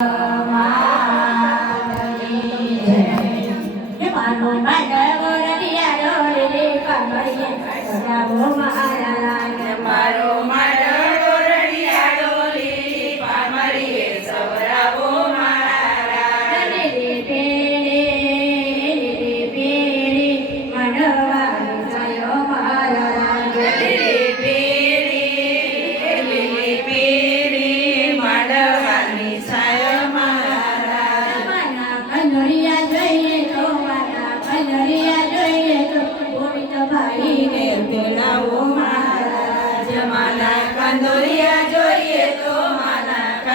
Uh...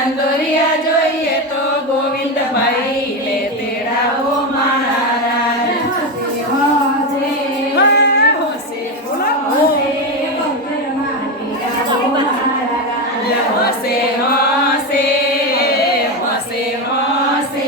સંતોરિયા જોઈએ તો ગોવિંદભાઈ લે તેડાઓ મહારાજ હસે હસે હસે હસે હસે